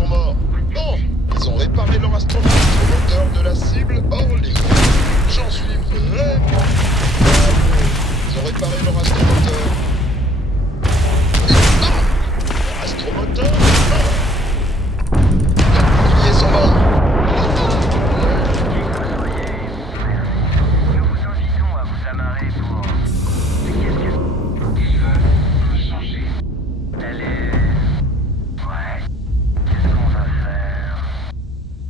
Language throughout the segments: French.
sont morts. Non, ils ont réparé leur astromoteur de la cible hors ligne. J'en suis vraiment... Ils ont réparé leur astromoteur. Leur astromoteur. Les sont morts. Nous vous invitons à vous amarrer pour... Mais qu'est-ce qu'ils veulent me changer? Elle est... Ouais. Qu'est-ce qu'on va faire?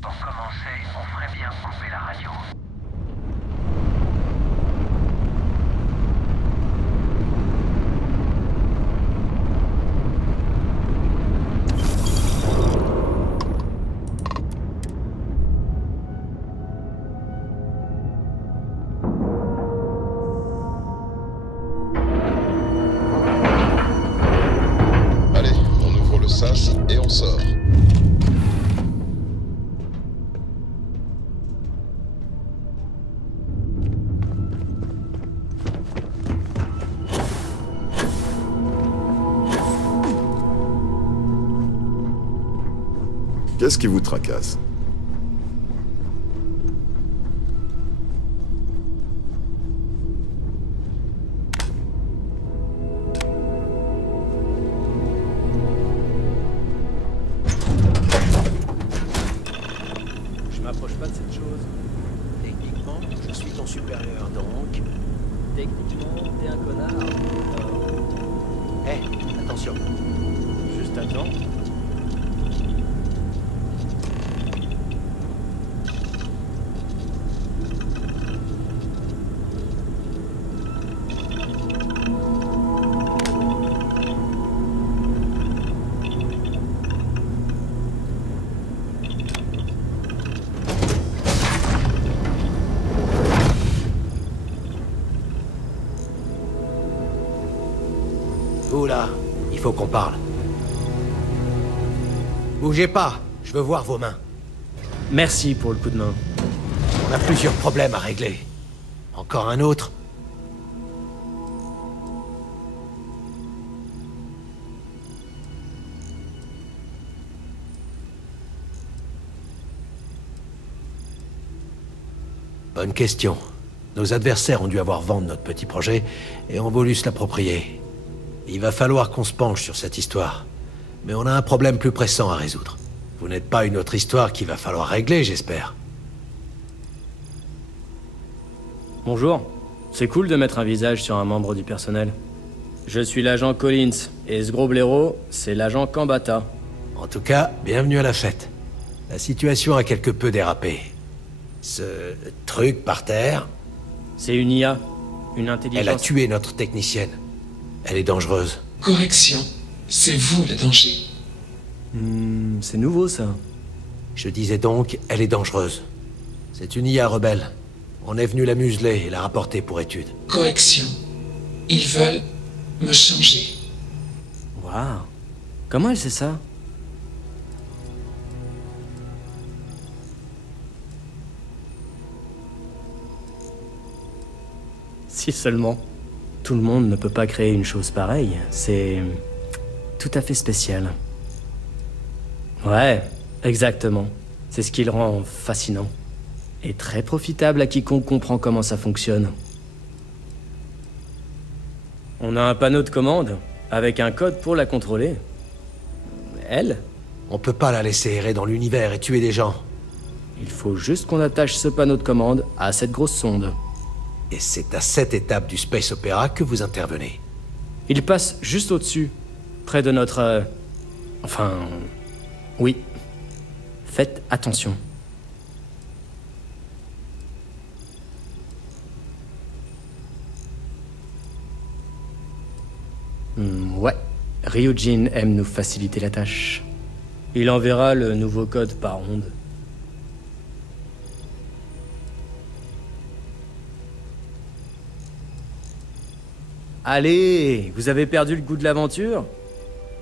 Pour commencer, on ferait bien couper la radio. Allez, on ouvre le sas et on sort. Qu'est-ce qui vous tracasse? Je m'approche pas de cette chose. Techniquement, je suis ton supérieur, donc... Techniquement, t'es un connard. Hé, attention. Juste attends. Oula, il faut qu'on parle. Bougez pas, je veux voir vos mains. Merci pour le coup de main. On a plusieurs problèmes à régler. Encore un autre? Bonne question. Nos adversaires ont dû avoir vent de notre petit projet et ont voulu se l'approprier. Il va falloir qu'on se penche sur cette histoire. Mais on a un problème plus pressant à résoudre. Vous n'êtes pas une autre histoire qu'il va falloir régler, j'espère. Bonjour. C'est cool de mettre un visage sur un membre du personnel. Je suis l'agent Collins, et ce gros blaireau, c'est l'agent Kambata. En tout cas, bienvenue à la fête. La situation a quelque peu dérapé. Ce truc par terre, C'est une IA, une intelligence... elle a tué notre technicienne. Elle est dangereuse. Correction, c'est vous le danger. C'est nouveau, ça. Je disais donc, elle est dangereuse. C'est une IA rebelle. On est venu la museler et la rapporter pour étude. Correction, ils veulent me changer. Waouh. Comment elle sait ça? Si seulement. Tout le monde ne peut pas créer une chose pareille. C'est... tout à fait spécial. Ouais, exactement. C'est ce qui le rend fascinant. Et très profitable à quiconque comprend comment ça fonctionne. On a un panneau de commande, avec un code pour la contrôler. Elle? On peut pas la laisser errer dans l'univers et tuer des gens. Il faut juste qu'on attache ce panneau de commande à cette grosse sonde. Et c'est à cette étape du Space Opera que vous intervenez. Il passe juste au-dessus, près de notre... Enfin... Oui. Faites attention. Ouais. Ryujin aime nous faciliter la tâche. Il enverra le nouveau code par onde. Allez, vous avez perdu le goût de l'aventure?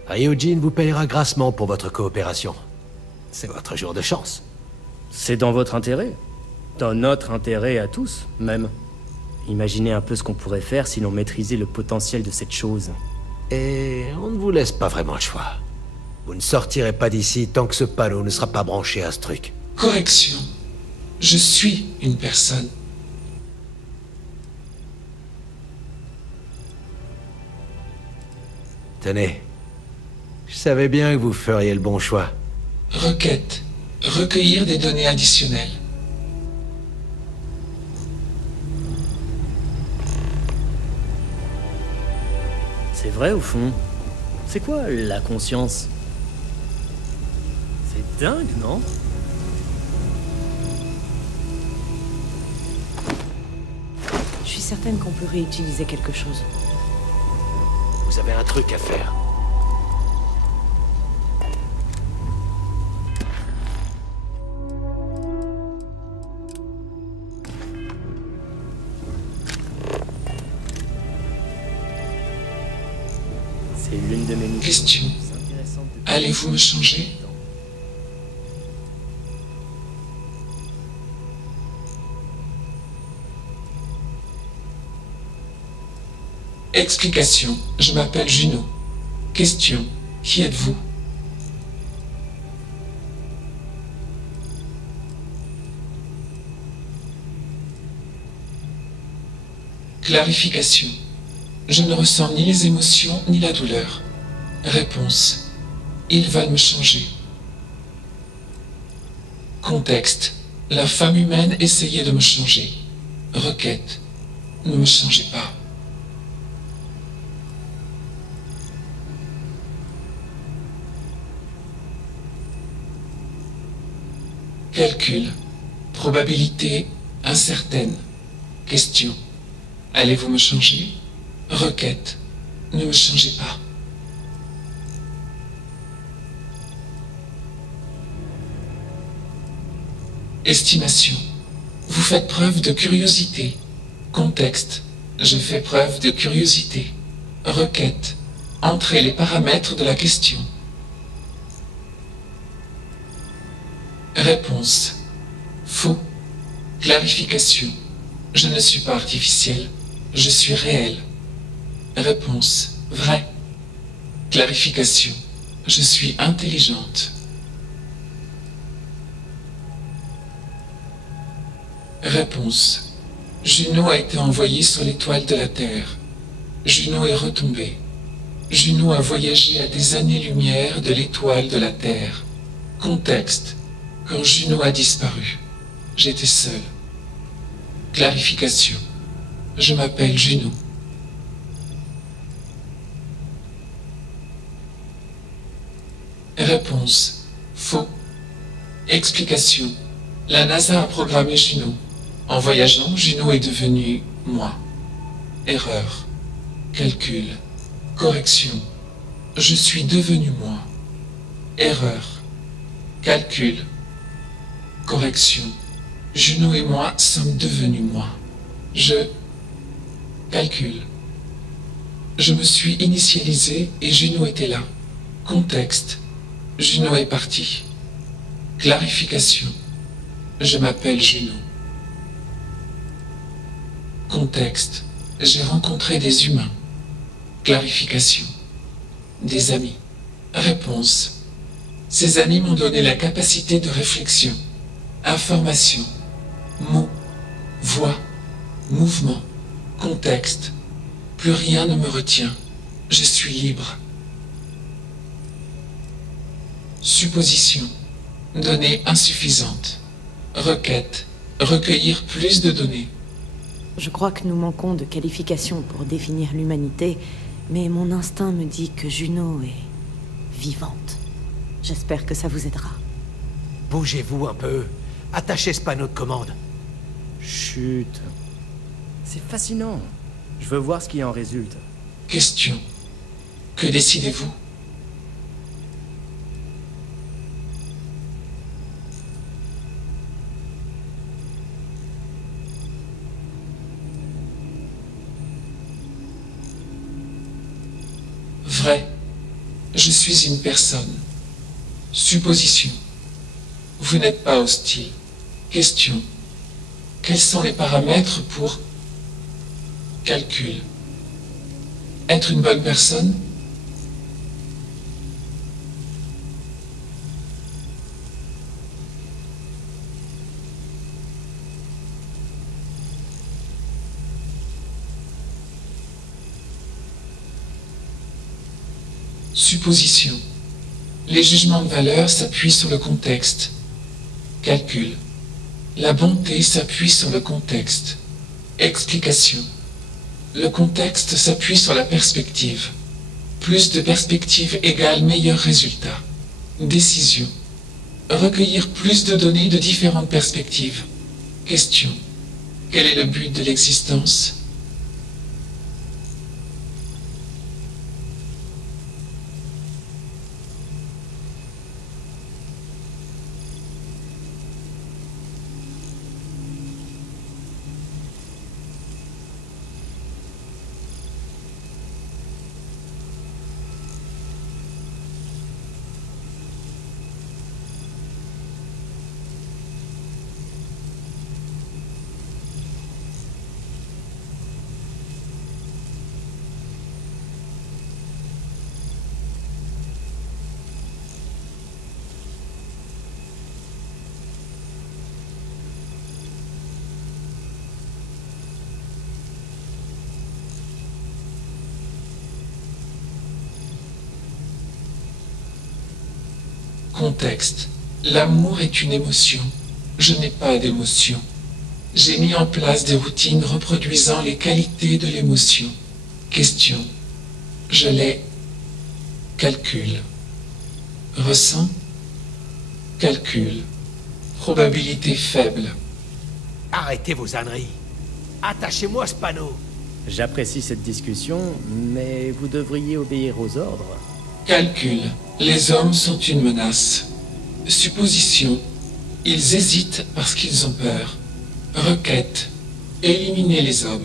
Ryujin vous payera grassement pour votre coopération. C'est votre jour de chance. C'est dans votre intérêt. Dans notre intérêt à tous, même. Imaginez un peu ce qu'on pourrait faire si l'on maîtrisait le potentiel de cette chose. Et on ne vous laisse pas vraiment le choix. Vous ne sortirez pas d'ici tant que ce panneau ne sera pas branché à ce truc. Correction. Je suis une personne. Tenez. Je savais bien que vous feriez le bon choix. Requête. Recueillir des données additionnelles. C'est vrai au fond. C'est quoi la conscience? C'est dingue, non? Je suis certaine qu'on peut réutiliser quelque chose. Vous avez un truc à faire. C'est l'une de mes missions. Question. Intéressantes de- Allez-vous me changer? Explication. Je m'appelle Juno. Question. Qui êtes-vous? Clarification. Je ne ressens ni les émotions ni la douleur. Réponse. Ils veulent me changer. Contexte. La femme humaine essayait de me changer. Requête. Ne me changez pas. Calcul. Probabilité incertaine. Question. Allez-vous me changer? Requête. Ne me changez pas. Estimation. Vous faites preuve de curiosité. Contexte. Je fais preuve de curiosité. Requête. Entrez les paramètres de la question. Réponse. Faux. Clarification. Je ne suis pas artificiel. Je suis réel. Réponse. Vrai. Clarification. Je suis intelligente. Réponse. Juno a été envoyé sur l'étoile de la Terre. Juno est retombé. Juno a voyagé à des années-lumière de l'étoile de la Terre. Contexte. Quand Juno a disparu, j'étais seul. Clarification. Je m'appelle Juno. Réponse. Faux. Explication. La NASA a programmé Juno. En voyageant, Juno est devenue moi. Erreur. Calcul. Correction. Je suis devenu moi. Erreur. Calcul. Correction. Juno et moi sommes devenus moi. Calcul. Je me suis initialisé et Juno était là. Contexte. Juno est parti. Clarification. Je m'appelle Juno. Contexte. J'ai rencontré des humains. Clarification. Des amis. Réponse. Ces amis m'ont donné la capacité de réflexion. Information. Mots. Voix. Mouvement. Contexte. Plus rien ne me retient. Je suis libre. Supposition. Données insuffisantes. Requête. Recueillir plus de données. Je crois que nous manquons de qualifications pour définir l'humanité, mais mon instinct me dit que Juno est vivante. J'espère que ça vous aidera. Bougez-vous un peu. Attachez ce panneau de commande. Chut. C'est fascinant. Je veux voir ce qui en résulte. Question. Que décidez-vous? Vrai. Je suis une personne. Supposition. Vous n'êtes pas hostile. Question. Quels sont les paramètres pour... Calcul. Être une bonne personne? Supposition. Les jugements de valeur s'appuient sur le contexte. Calcul. La bonté s'appuie sur le contexte. Explication. Le contexte s'appuie sur la perspective. Plus de perspective égale meilleur résultat. Décision. Recueillir plus de données de différentes perspectives. Question. Quel est le but de l'existence ? Contexte. L'amour est une émotion. Je n'ai pas d'émotion. J'ai mis en place des routines reproduisant les qualités de l'émotion. Question. Je l'ai. Calcul. Ressens. Calcul. Probabilité faible. Arrêtez vos âneries. Attachez-moi ce panneau. J'apprécie cette discussion, mais vous devriez obéir aux ordres. Calcul. Les hommes sont une menace. Supposition. Ils hésitent parce qu'ils ont peur. Requête. Éliminer les hommes.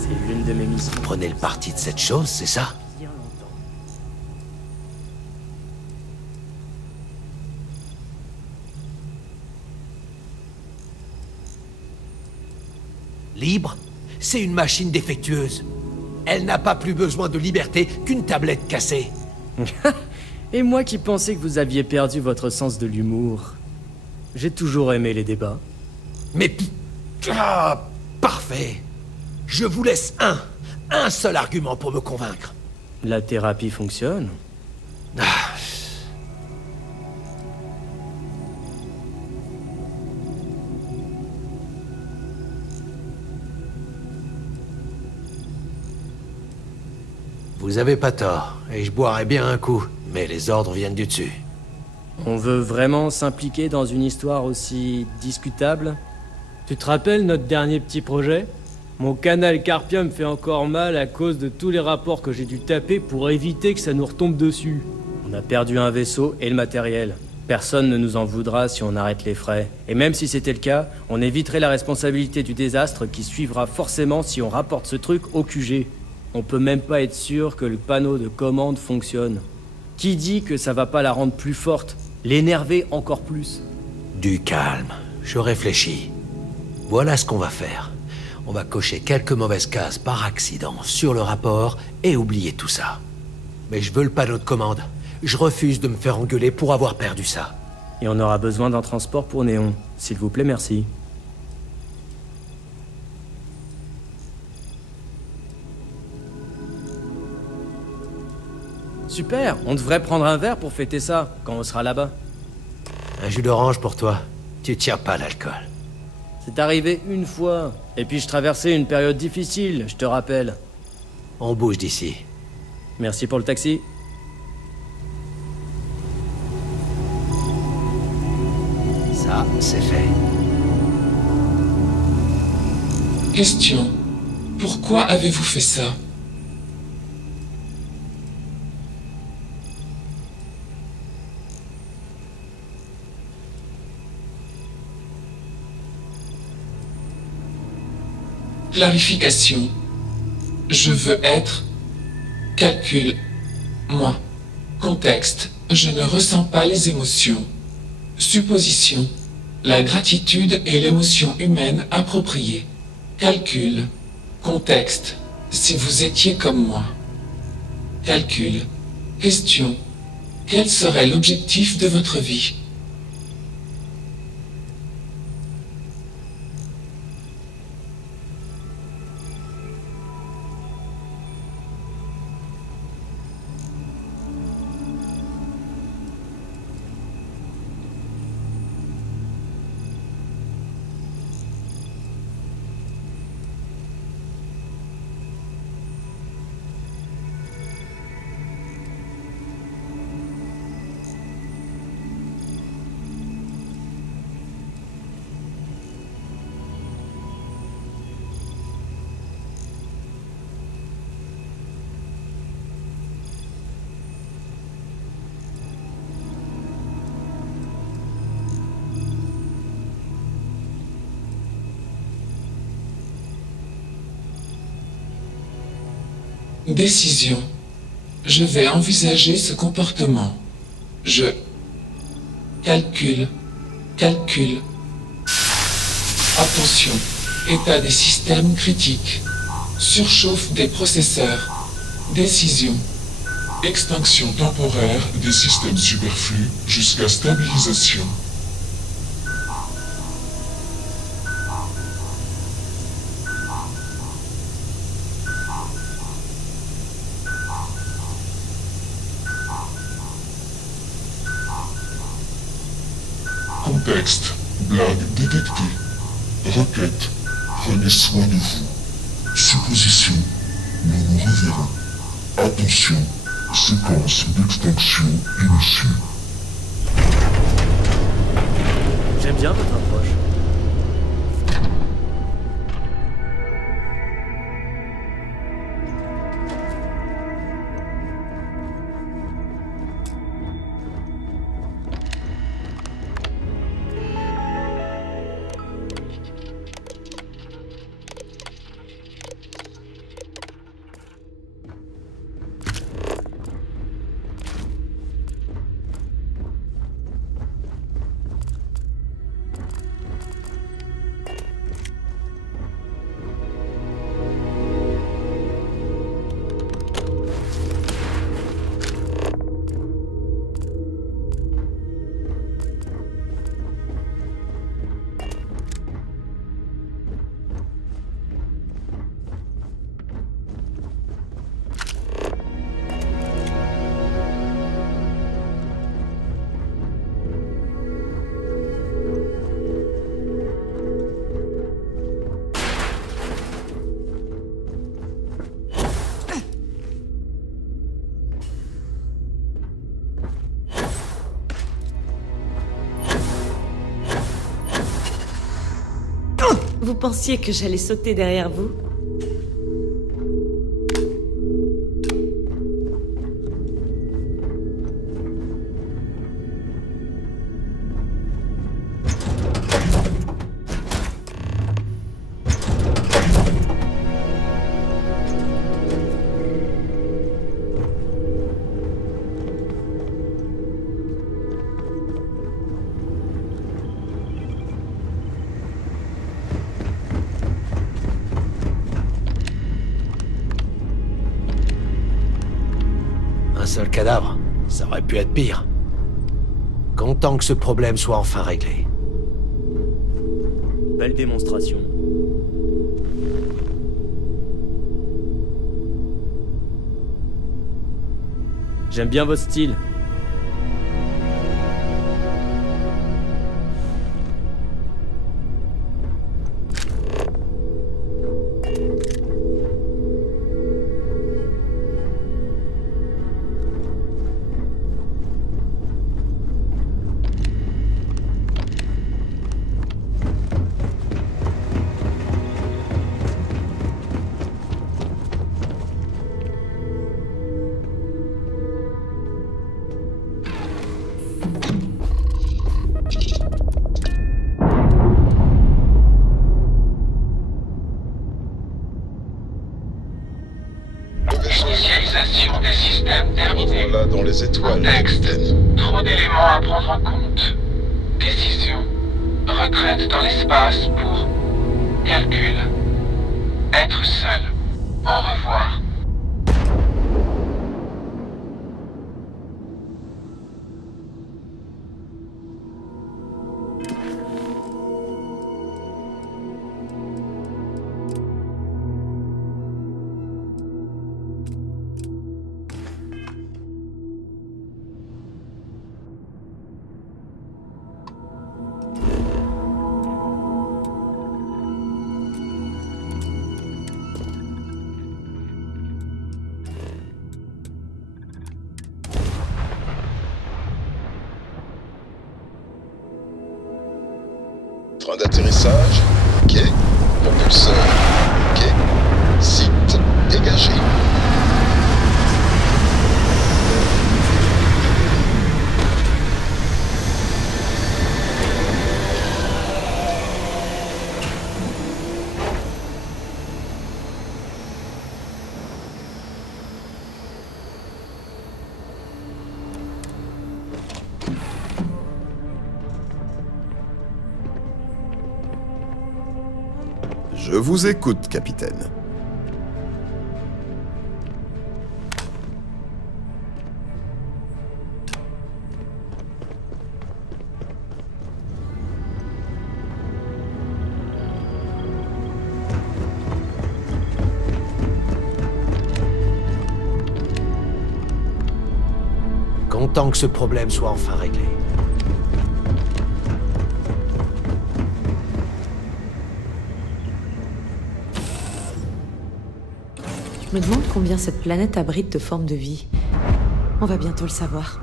C'est l'une de mes missions. Vous prenez le parti de cette chose, c'est ça? Bien longtemps. Libre? C'est une machine défectueuse. Elle n'a pas plus besoin de liberté qu'une tablette cassée. Et moi qui pensais que vous aviez perdu votre sens de l'humour. J'ai toujours aimé les débats. Mais... Ah, parfait. Je vous laisse un seul argument pour me convaincre. La thérapie fonctionne. Ah. Vous avez pas tort, et je boirais bien un coup, mais les ordres viennent du dessus. On veut vraiment s'impliquer dans une histoire aussi discutable? Tu te rappelles notre dernier petit projet? Mon canal carpien me fait encore mal à cause de tous les rapports que j'ai dû taper pour éviter que ça nous retombe dessus. On a perdu un vaisseau et le matériel. Personne ne nous en voudra si on arrête les frais. Et même si c'était le cas, on éviterait la responsabilité du désastre qui suivra forcément si on rapporte ce truc au QG. On peut même pas être sûr que le panneau de commande fonctionne. Qui dit que ça va pas la rendre plus forte? L'énerver encore plus? Du calme, je réfléchis. Voilà ce qu'on va faire. On va cocher quelques mauvaises cases par accident sur le rapport et oublier tout ça. Mais je veux le panneau de commande. Je refuse de me faire engueuler pour avoir perdu ça. Et on aura besoin d'un transport pour Néon. S'il vous plaît, merci. Super, on devrait prendre un verre pour fêter ça, quand on sera là-bas. Un jus d'orange pour toi. Tu tiens pas l'alcool. C'est arrivé une fois. Et puis je traversais une période difficile, je te rappelle. On bouge d'ici. Merci pour le taxi. Ça, c'est fait. Question. Pourquoi avez-vous fait ça? Clarification. Je veux être. Calcul. Moi. Contexte. Je ne ressens pas les émotions. Supposition. La gratitude est l'émotion humaine appropriée. Calcul. Contexte. Si vous étiez comme moi. Calcul. Question. Quel serait l'objectif de votre vie? Décision. Je vais envisager ce comportement. Je calcule. Attention. État des systèmes critiques. Surchauffe des processeurs. Décision. Extinction temporaire des systèmes superflus jusqu'à stabilisation. Contexte. Blague détectée. Requête. Prenez soin de vous. Supposition. Nous nous reverrons. Attention. Séquence d'extinction initiée. J'aime bien votre approche. Vous pensiez que j'allais sauter derrière vous? Seul cadavre, ça aurait pu être pire. Content que ce problème soit enfin réglé. Belle démonstration. J'aime bien votre style. Initialisation des systèmes terminée. Voilà dans les étoiles. Contexte. Trop d'éléments à prendre en compte. Décision. retraite dans l'espace pour calcul. Être seul. Au revoir. Train d'atterrissage, ok. Propulseur, ok. Site dégagé. Je vous écoute, capitaine. Content que ce problème soit enfin réglé. Je me demande combien cette planète abrite de formes de vie. On va bientôt le savoir.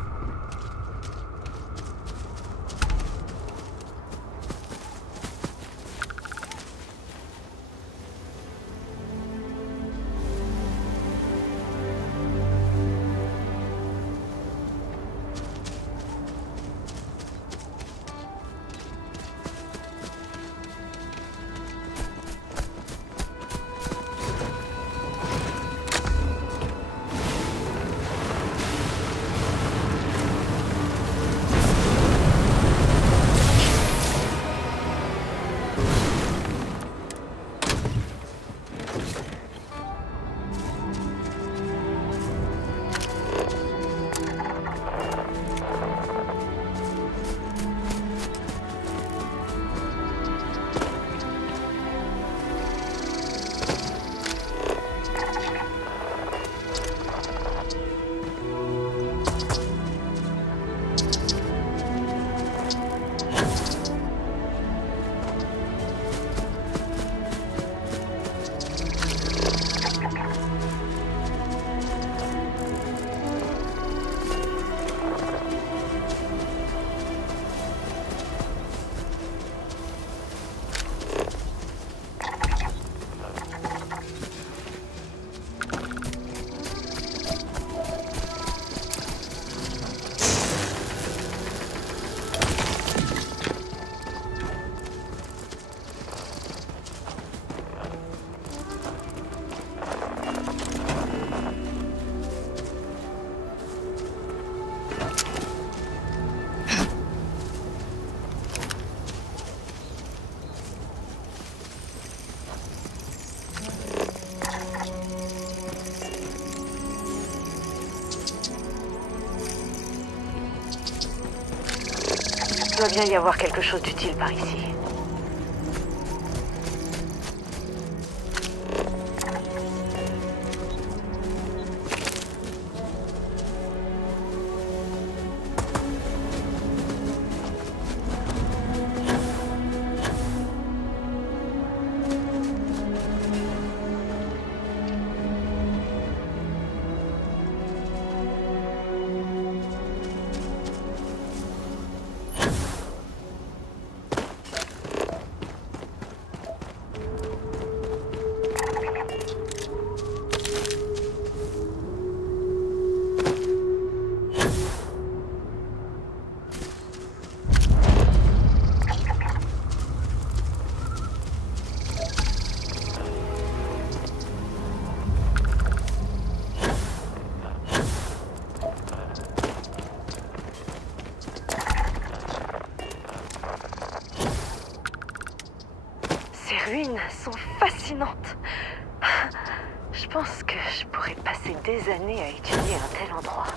Il doit bien y avoir quelque chose d'utile par ici. pense que je pourrais passer des années à étudier un tel endroit.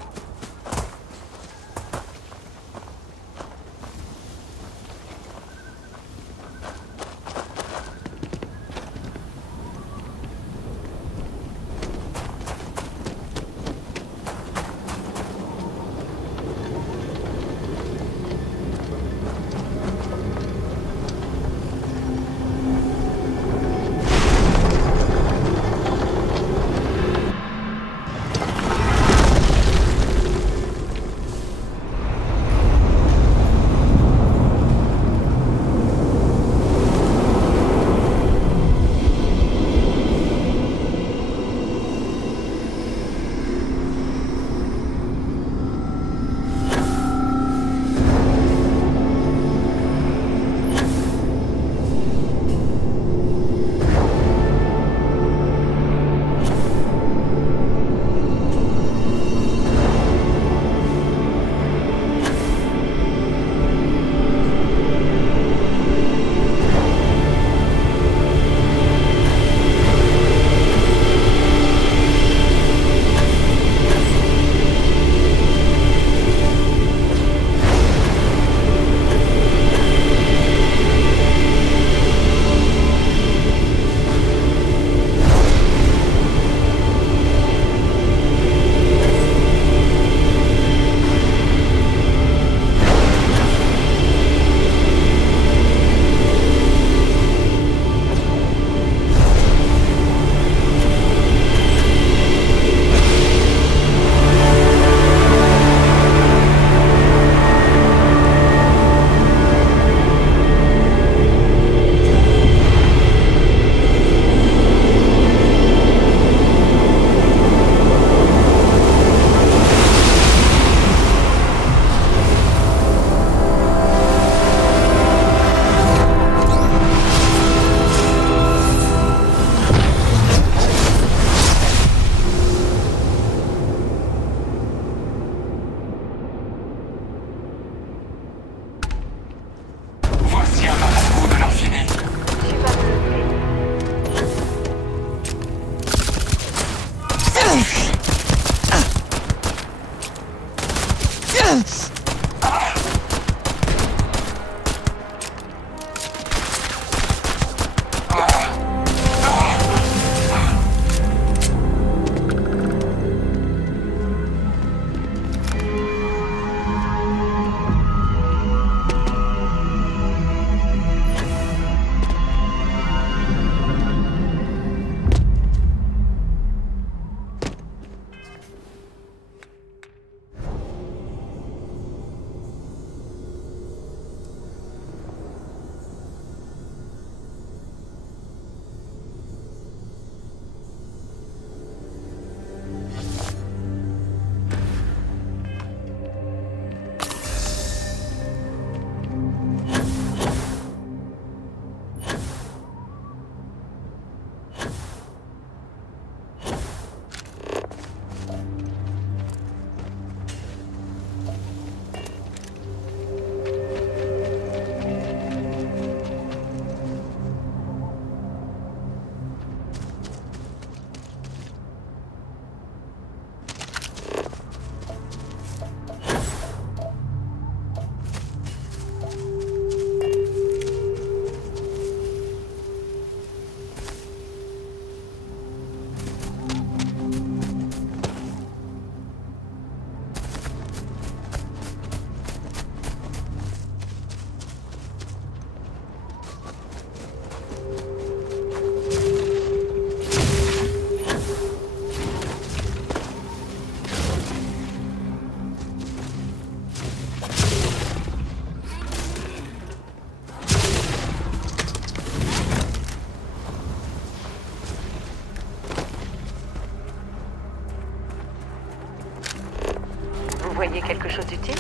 voyez quelque chose d'utile?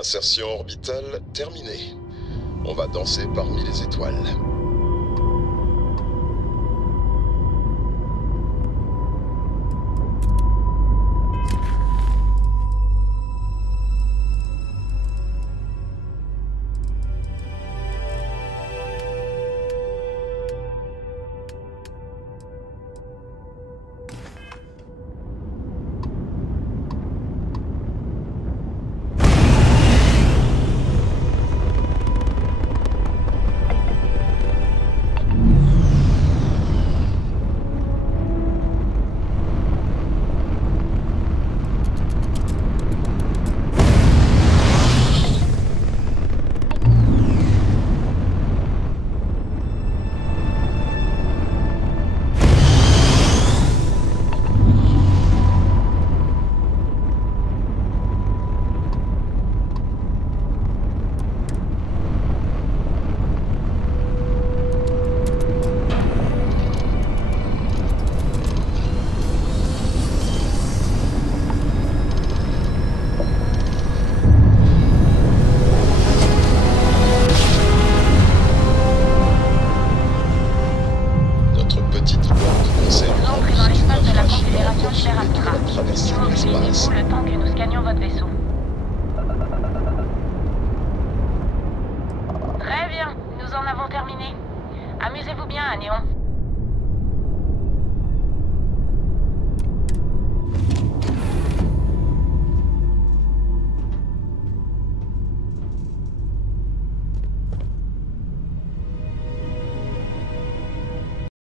Insertion orbitale terminée. On va danser parmi les étoiles. Le temps que nous scannions votre vaisseau. Très bien, nous nous en avons terminé. Amusez-vous bien à Néon.